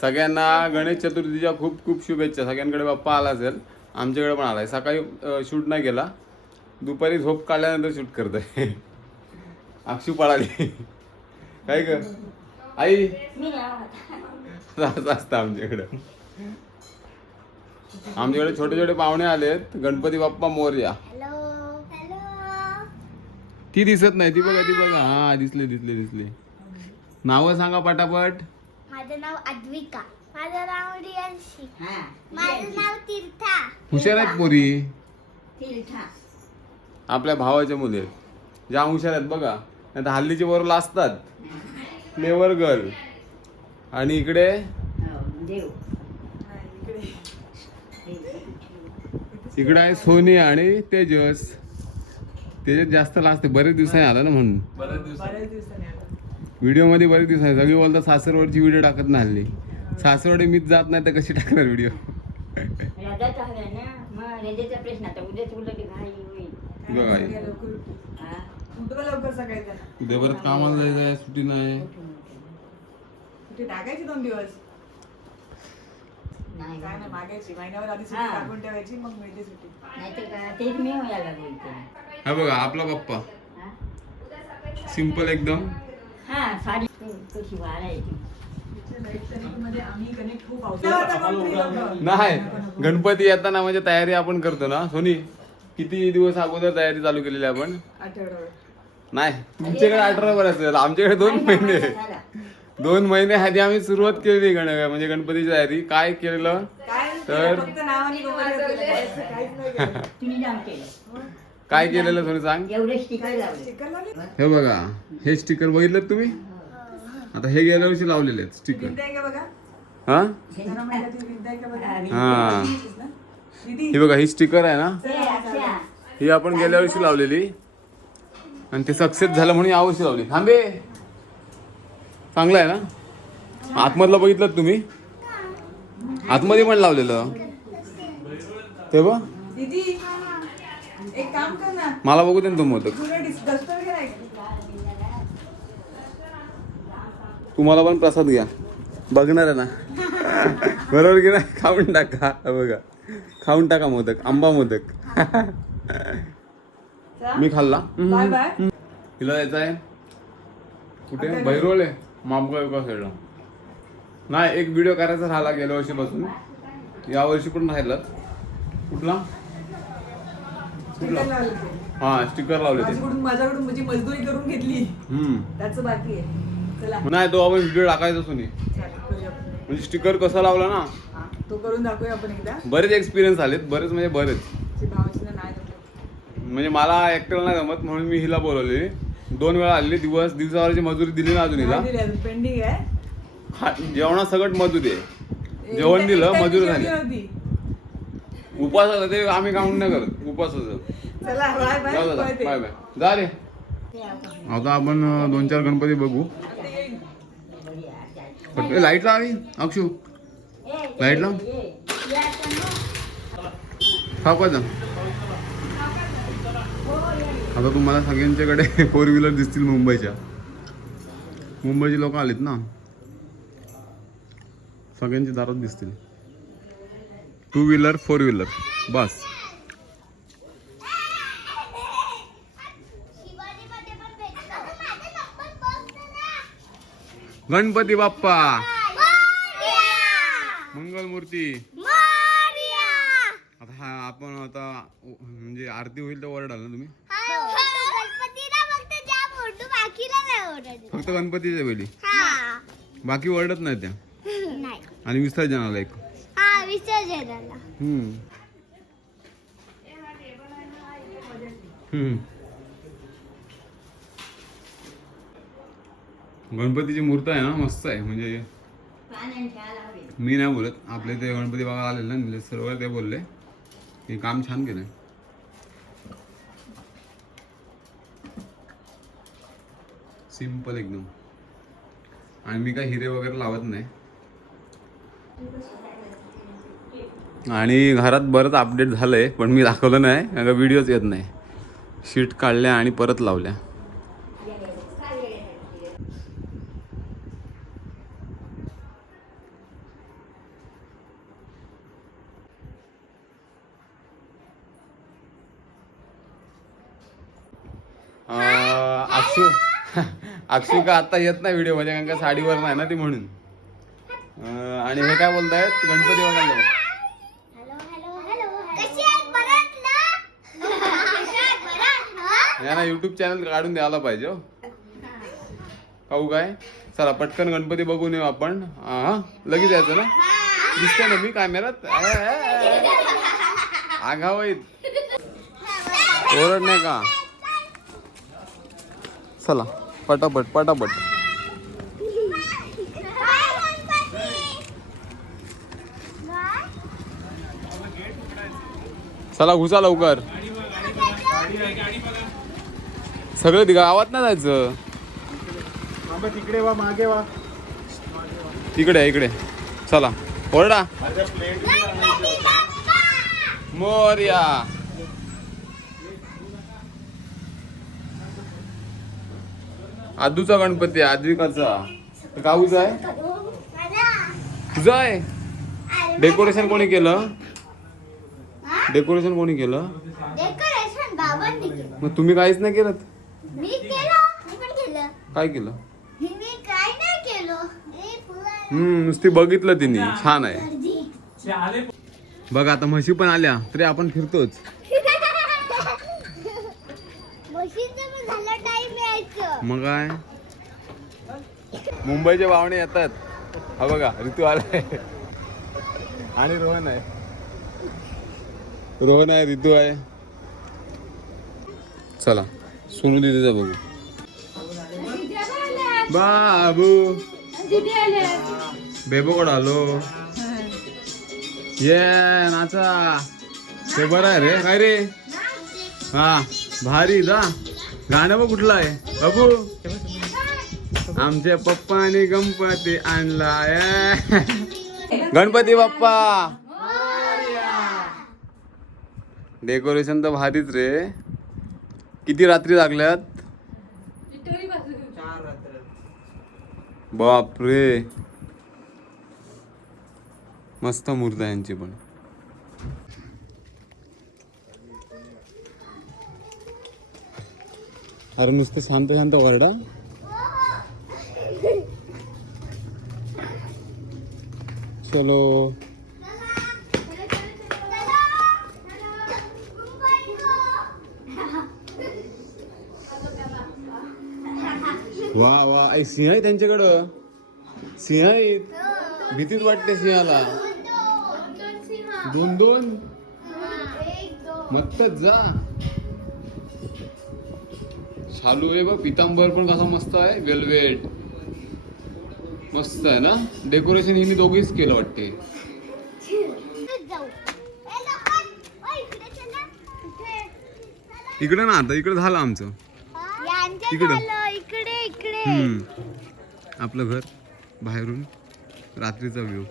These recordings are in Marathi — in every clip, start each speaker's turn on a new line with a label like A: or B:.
A: सगळ्यांना गणेश चतुर्थीच्या खूप खूप शुभेच्छा. सगळ्यांकडे बाप्पा आला असेल. आमच्याकडे पण आलाय. सकाळी शूट नाही केला. दुपारी झोप काढल्यानंतर शूट करतोय. अक्षू पळाली. काय ग? आई? असं असतं आमच्याकडं. आमच्याकडे छोटे छोटे पाहुणे आलेत. गणपती बाप्पा मोरया. ती दिसत नाही. ती बघा ती बघा. हा दिसले दिसले दिसले. नावं सांगा पटापट.
B: माझं नाव अद्विका. माझं नाव रियांशी.
C: हा
B: माझं नाव तीर्था.
A: हुशार आहेत पोरी.
C: तीर्था.
A: आपल्या भावाच्या मुली. आहेत ज्या हुशार आहेत बघा. नाही तर हल्लीचे बरोबर असतात फ्लेवर गर्ल आणि इकडे?
C: हो, देव.
A: इकडे आहे सोनी आणि तेजस. तेजस जास्त लाजते. बरेच दिवसांनी आला ना म्हणून. व्हिडिओ मध्ये बरेच दिवस आहे सगळी बोलतात सासरवरची व्हिडिओ टाकत नाही हल्ली सासरवाडी मीच जात नाही तर कशी टाकणार व्हिडिओ. उद्या परत कामाला जायचं आहे सुट्टी नाही.
D: कुठे टाकायची दोन दिवस.
C: नाही.
D: काय नाही मागायची. महिन्यावर आधी सुट्टी
C: हा.
D: टाकून ठेवायची मग मिळते सुट्टी.
C: नाहीतर का तेच मी व्हायला बोलते.
A: हा बघा आपला पप्पा
C: हा?
A: सिंपल एकदम.
C: हा साडी. कशी वाढायची
A: नाही गणपती येताना म्हणजे तयारी आपण करतो ना. सोनी किती दिवस अगोदर तयारी चालू केलेली आपण? नाही तुमच्याकडे अठरा वर असेल. आमच्याकडे दोन महिने. दोन महिने आधी आम्ही सुरुवात केली गण म्हणजे गणपतीची तयारी. काय केलेलं?
D: काय
A: तर- काय केलेलं सोनी सांग.
C: एवढे स्टिकर लावले.
D: चिकन लावली?
A: हे बघा हे स्टिकर बघितलं तुम्ही? आता हे गेल्या वर्षी लावलेले आहेत स्टिकर हा? हा
D: दीदी
A: ही. बघा ही स्टिकर आहे ना. ही आपण गेल्या वर्षी लावलेली. आणि ते सक्सेस झालं म्हणून यावर्षी लावली. थांबे. चांगलं आहे ना? आतमधलं बघितलं तुम्ही? आतमध्ये पण लावलेलं. ते बघ.
D: दीदी एक काम कर ना.
A: मला बघू दे ना तो मोदक.
D: तुला डस्टर
A: तुम्हाला पण प्रसाद घ्या. बघणार आहे ना. बरोबर की नाही? खाऊन टाका. हा बघा. खाऊन टाका मोदक. आंबा मोदक. मी खाल्ला.
D: Bye bye.
A: हिला जायचं आहे कुठे भैरोले मामगाव एका साईडला नाही एक व्हिडिओ करायचा राहिला गेल्या वर्षीपासून. या वर्षी पण राहिलाच. कुठला. हा स्टिकर लावले ते
D: माझ्याकडून माझ्याकडून म्हणजे मजदुरी करून घेतली.
A: हम्म.
D: त्याचं बाकी आहे. चला.
A: नाही तो आपण व्हिडिओ टाकायचा सोनी.
D: चला, करूया. आपण.
A: म्हणजे स्टिकर कसा लावला ना?
D: हा, तो करून दाखवूया आपण एकदा.
A: बरेच एक्सपिरियन्स आलेत बरेच म्हणजे बरेच.
D: नाही जमलं.
A: म्हणजे मला ऍक्टर नाही जमत म्हणून मी हिला बोलवले दोन वेळा आलेली दिवस दिवसावरची मजुरी दिली ना अजून हिला.
D: नाही दिली अजून, पेंडिंग आहे.
A: खा- जेवणा सगळं मजुरी आहे. जेवण दिलं मजुरी झाली.
D: होती.
A: उपास होता ते आम्ही काउंट नाही करत. उपासाचं.
D: चला बाय बाय
A: जाऊ दादा,
D: पळते.
A: बाय. बाय जा रे. आता आपण दोन चार गणपती बघू. लाइट लावी अक्षू. लाइट लाव खापायचं आता तुम्हाला सगळ्यांच्याकडे फोर व्हीलर दिसतील मुंबईच्या. मुंबईची लोक आलीत ना? सगळ्यांची दारात दिसतील. Two wheeler four wheeler bus. Ganpati Bappa! Mangalmurti! आता हा आपण आता म्हणजे आरती होईल तर ओरडाल ना तुम्ही
B: फक्त
A: गणपतीच्या वेळी
B: हा.
A: बाकी ओरडत नाही त्या
B: नाही.
A: आणि विसर्जनाला एक हम्म. हम्म. गणपतीची मूर्त आहे ना मस्त आहे. म्हणजे मी नाही बोलत. आपले ते गणपती बाबा आलेले ना म्हणजे निलेश सरोवर ते बोलले. हे काम छान केलंय. सिंपल एकदम. आणि मी काय हिरे वगैरे लावत नाही. आणि घरात बरंच अपडेट झालं आहे पण मी दाखवलं नाही अगं व्हिडिओच येत नाही. शीट काढल्या आणि परत लावल्या. अक्षू का आता येत नाही व्हिडिओमध्ये कारण का साडीवर नाही ना ती म्हणून. आणि हे काय बोलतायत? गणपती बघायला यांना युट्यूब चॅनल काढून द्यायला पाहिजे हो. पाहू काय? चला पटकन गणपती बघून येऊ आपण. हा? लगेच यायचं ना? दिसतंय ना मी कॅमेरात आघावाईत ओरड नाही का? चला पटापट पटापट. चला घुसा लवकर. सगळं ती गावात ना जायचं.
E: तिकडे वा मागे वा.
A: इकडे इकडे. चला. ओरडा. मोर्या. आदूचा गणपती आहे आद्विकाचा. गाऊचा आहे? तुझा आहे? डेकोरेशन कोणी केलं? डेकोरेशन कोणी केलं?
B: डेकोरेशन बाबांनी केलं.
A: मग तुम्ही काहीच नाही केलं? काय केलं?
B: काय नाही
A: हम्म नुसती बघितलं तिने. छान आहे.
B: गर्दी.
A: बघ आता म्हशी पण आल्या. तरी आपण फिरतोच.
B: म्हशीचं पण झालं टाइम यायचं.
A: मग काय? मुंबईचे पाहुणे येतात. हा बघा ऋतू आलाय. आणि रोहन आहे. रोहन आहे ऋतू आहे. चला सोनू दिदीचा बघू. బాబు बेबो कडे आलो ये नाचा ते बरं आहे रे काय रे हा भारी जा गाणं बघ कुठलं आहे बाबू आमच्या पप्पाने गणपती आणलाय गणपती बाप्पा डेकोरेशन तर भारीच रे किती रात्री लागल्यात बापरे. मस्त मूर्त आहे यांची पण. अरे नुसतं शांत शांत ओरडा. चलो. वा वा. आई सिंह आहे त्यांच्याकडं? सिंह आहेत? भीतीच वाटते सिंहाला. दोन दोन? मत्तच जा. शालू आहे बघ पितांबर पण कसा मस्त आहे. वेलवेट मस्त आहे ना? डेकोरेशन हिने दोघीच केलं वाटते.
B: इकडे
A: ना आता इकडे झालं आमचं. इकडं. हम्म. आपलं घर बाहेरून रात्रीचा व्ह्यू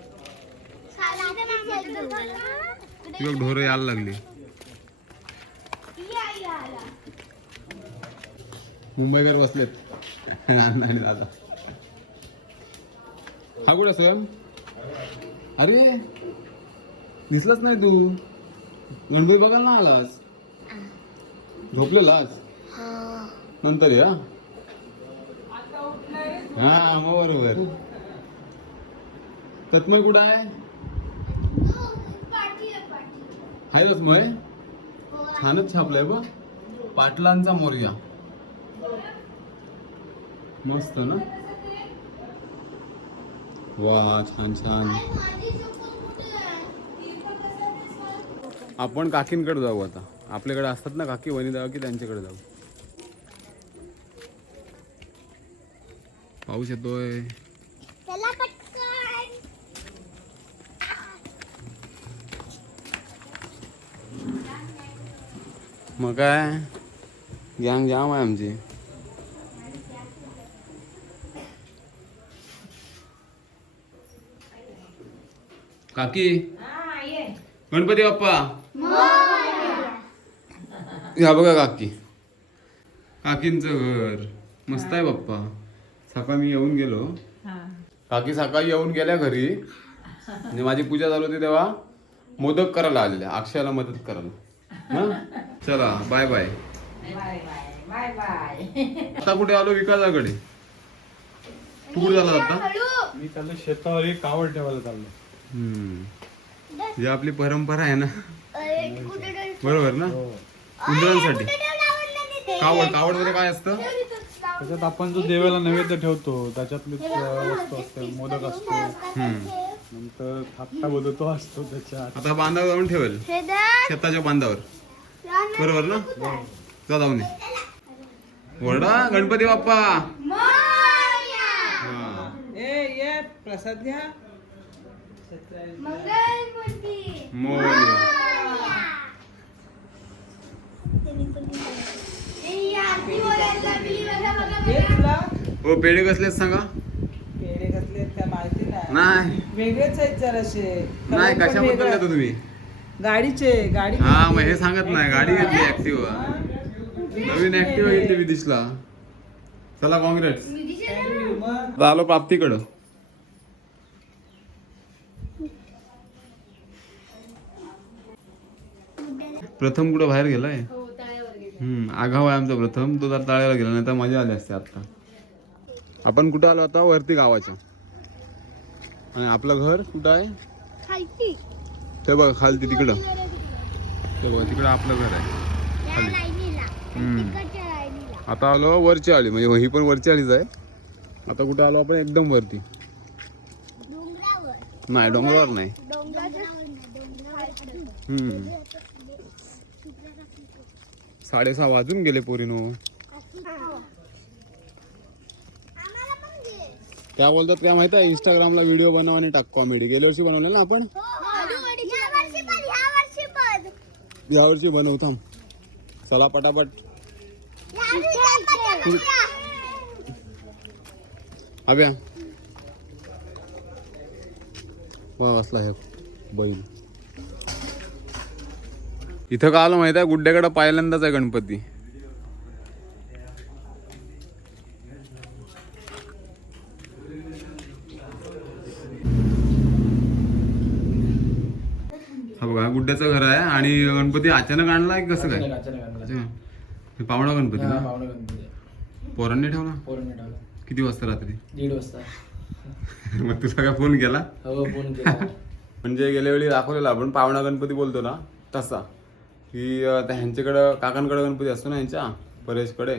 A: बघ ढोरं यायला लागली. मुंबईकर बसलेत. आणि दादा. हा कुठे स्वयं अरे दिसलाच नाही तू. गणपती बघायला ना आलास? झोपलेलास नंतर या. हा मग बरोबर. तत्मय कुठं आहे? हाय तत्मय छानच छापलंय बघ. पाटलांचा मोर्या. मस्त ना? वा छान छान. आपण काकींकडे जाऊ आता. आपल्याकडे असतात ना काकी वनिता की त्यांच्याकडे जाऊ? पाऊस येतोय. मग काय? गँग जाम आहे आमची. काकी? गणपती बाप्पा? या बघा काकी. काकींचं घर. मस्त आहे बाप्पा. सकाळी मी येऊन गेलो. काकी सकाळी येऊन गेल्या घरी. म्हणजे माझी पूजा चालू होती तेव्हा मोदक करायला आलेल्या. अक्षयाला मदत करायला. हा? चला bye bye
C: bye bye bye bye
A: आता कुठे आलो? विकासाकडे. तू कुठे झाला आता?
E: मी चाललो शेतावर एक कावड ठेवायला चाललो.
A: हम्म. जी आपली परंपरा आहे ना? बरोबर ना?
E: हो.
A: उंदरांसाठी? कावड कावडमध्ये काय असतं?
E: त्याच्यात आपण जो देवाला नैवेद्य ठेवतो त्याच्यातली वस्तू असते मोदक असतो
A: हम्म.
E: नंतर थापटा बोलतो असतो त्याच्यात
A: आता बांधावर जाऊन ठेवेल
B: हे.
A: शेताच्या बांधावर बरोबर ना जा जाऊन. वरडा गणपती बाप्पा
B: मोरया.
A: हा.
D: ए ये प्रसाद घ्या
B: मंगलमूर्ती.
A: मोरया.
B: ही आरती बोलायला लागली. बघा, बघा,
D: ये
B: बघा.
D: तुला
A: हो पेढे कसले सांगा?
D: पेढे काय माहिती नाही.
A: नाही.
D: वेगळेच आहेत जराशे
A: नाही कशाबद्दल. येतो तुम्ही?
D: गाडीचे गाडी
A: हा मग हे सांगत नाही गाडी घेतली ऍक्टिव्हा नवीन ऍक्टिव्हा घेतली विदिशला. चला काँग्रेस आलो प्राप्तीकडं. प्रथम कुठं बाहेर गेलाय? हम्म आघाव आहे आमचा प्रथम. तो जर ताळ्याला गेला नाही तर मजा आली असते आता आपण कुठं आलो आता वरती गावाच्या आणि आपलं घर कुठं आहे
B: खालती.
A: ते बघा खालती तिकडं ते बघा तिकडं आपलं घर आहे
B: या
A: खाली.
B: लाईनीला.
A: हम्म.
B: तिकडच्या लाईनीला.
A: आता आलो वरची आली म्हणजे ही पण वरची आलीच आहे आता कुठे आलो आपण एकदम वरती
B: डोंगरावर.
A: नाही डोंगरावर नाही
B: डोंगरावर नाही, डोंगरावर.
A: हम्म साडेसहा वाजून गेले पोरीनो
B: आम्हाला पण दे.
A: त्या बोलतात काय माहिती आहे इंस्टाग्रामला व्हिडिओ बनव आणि टाक कॉमेडी गेल्या वर्षी बनवले ना आपण?
B: हो, पण.
A: यावर्षी बनव थांब. चला पटापट.
B: या वर्षी पण.
A: हव्या वा वाचला हे बैल. इथं का आलो माहिती आहे गुड्ड्याकडे पहिल्यांदाच आहे गणपती. गुड्ड्याचं घर आहे आणि गणपती अचानक आणलाय की कसं काय? अच्छा. हे पावणा गणपती ना?
F: पावणे गणपती
A: पोरांनी ठेवला? किती वाजता रात्री?
F: दीड वाजता.
A: मग तुला काय फोन केला?
F: हो फोन केला.
A: म्हणजे गेल्या वेळी दाखवलेला आपण पावणा गणपती बोलतो ना तसा. की अं, त्या ह्यांच्याकडं काकांकडे गणपती असतो ना ह्यांच्या परेशकडे.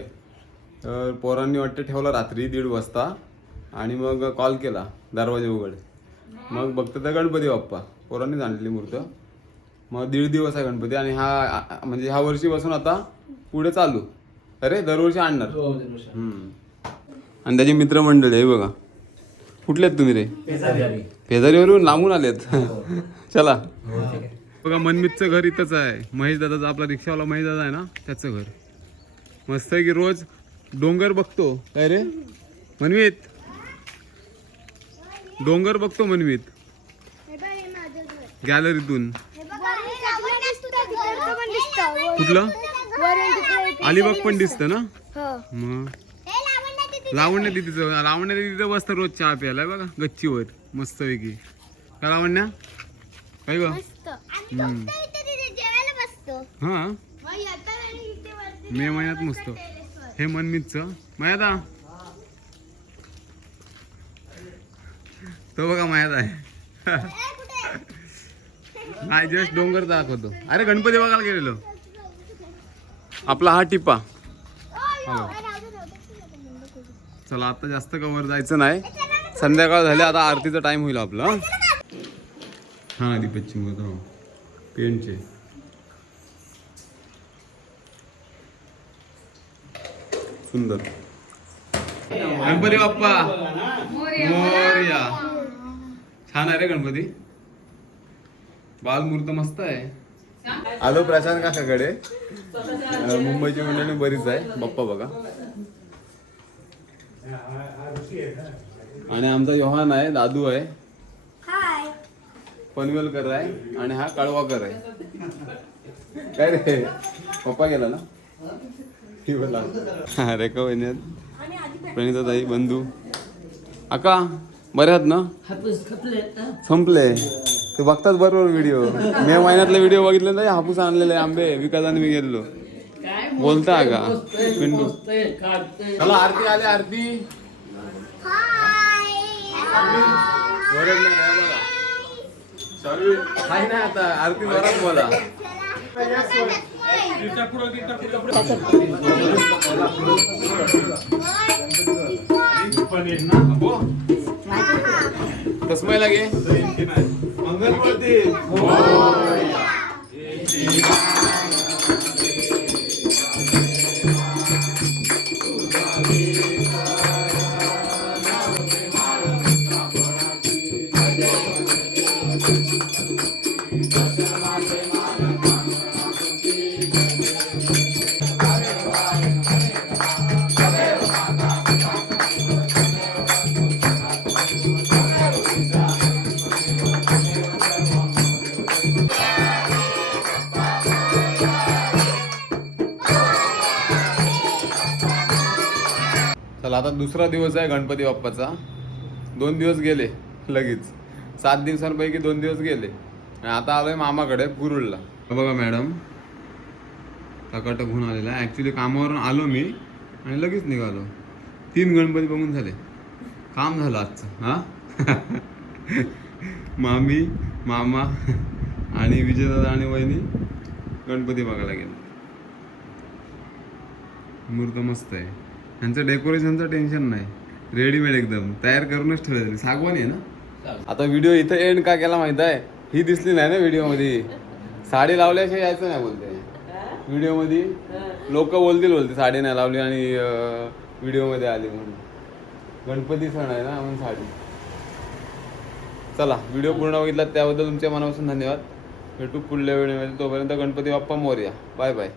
A: तर पोरांनी वाटतं ठेवला रात्री दीड वाजता आणि मग कॉल केला दरवाजे उघड. मग बघतं तर गणपती बाप्पा. पोरांनीच आणलेली मूर्त. मग दीड दिवस आहे गणपती आणि हा म्हणजे ह्या वर्षीपासून आता पुढे चालू. अरे दरवर्षी आणणार.
F: हो
A: हम्म. आणि त्याची मित्रमंडळी आहे बघा. कुठले आहेत तुम्ही रे? शेजारीवरून लांबून आलेत चला. बघा मनमितचं घर इथंच आहे. महेश दादाचं आपला रिक्षावाला महेश दादा आहे ना? त्याचं घर. मस्त आहे की रोज डोंगर बघतो. काय रे? मनमित. डोंगर बघतो मनमित.
B: हे बघ, हे माझं घर.
A: गॅलरीतून
B: हे बघा, हे लावून दिसतं, तिकडचं पण दिसतं.
A: कुठलं अलिबाग पण दिसतं ना?
B: हो.
A: मग?
B: हे लावण्या तिथे-
A: लावण्या तिथं बसतं रोज चहा प्यायला. बघा गच्चीवर मस्त. पैकी का लावण्या काय ग
B: बसतो.
A: हा? मे महिन्यात मस्त. हे मनमीतचं मायादा. तो बघा मायात आहे.
B: ए,
A: नाही जस्ट डोंगर दाखवतो. अरे गणपती बघायला गेलेलो. आपला हा टिपा. हो. चला आता जास्त कवर जायचं नाही. संध्याकाळ झाली आता आरतीचा टाइम होईल आपला. हा आधी पश्चिम हो पेंटचे सुंदर. गणपती बाप्पा. मोरया. छान आहे रे गणपती. बालमूर्त मस्त आहे. आलो प्रशांत काकाकडे. मुंबईची मंडळी बरीच आहे. बाप्पा बघा. आणि आमचा योहान आहे दादू आहे.
B: हाय.
A: पनवेलकर आहे आणि हा कळवाकर आहे. काय रे? पप्पा गेला ना? ही बोला. हा रेखा वहिनी आहेत प्रणिता ताई बंधू. अका बरे आहात ना? संपले. ते बघतात बरोबर व्हिडिओ मे महिन्यातले व्हिडिओ बघितले नाही हापूस आणलेले आंबे विकास आणि मी गेलेलो.
C: काय
A: बोलता का? पिंडू. चला आरती आले आरती.
B: हाय
A: सॉरी नाही आता आरती जोरात बोला. हो. कसमय लागे? चला आता दुसरा दिवस आहे गणपती बाप्पाचा. दोन दिवस गेले लगेच. सात दिवसांपैकी दोन दिवस गेले. आणि आता आलोय मामाकडे गुरुळला बघा मॅडम टकाटक होऊन आलेला आहे. ॲक्च्युली कामावरून आलो मी आणि लगेच निघालो. तीन गणपती बघून झाले. काम झालं आजचं हां? मामी मामा आणि विजयदादा आणि वहिनी गणपती बघायला गेलो. मूर्त मस्त आहे. यांचं डेकोरेशनचं टेन्शन नाही. रेडीमेड एकदम. तयार करूनच ठेवलेलं सागवानी आहे ना? आता व्हिडिओ इथं एंड का केला माहीत आहे? ही दिसली नाही ना व्हिडिओमध्ये साडी लावल्याशिवाय यायचं नाही बोलते. व्हिडिओमध्ये लोक बोलतील बोलते साडी नाही लावली आणि व्हिडिओमध्ये आली म्हणून. गणपती सण आहे ना म्हणून साडी. चला व्हिडिओ पूर्ण बघितला त्याबद्दल तुमच्या मनापासून धन्यवाद. भेटू पुढल्या व्हिडिओमध्ये तोपर्यंत गणपती बाप्पा मोर्या. Bye bye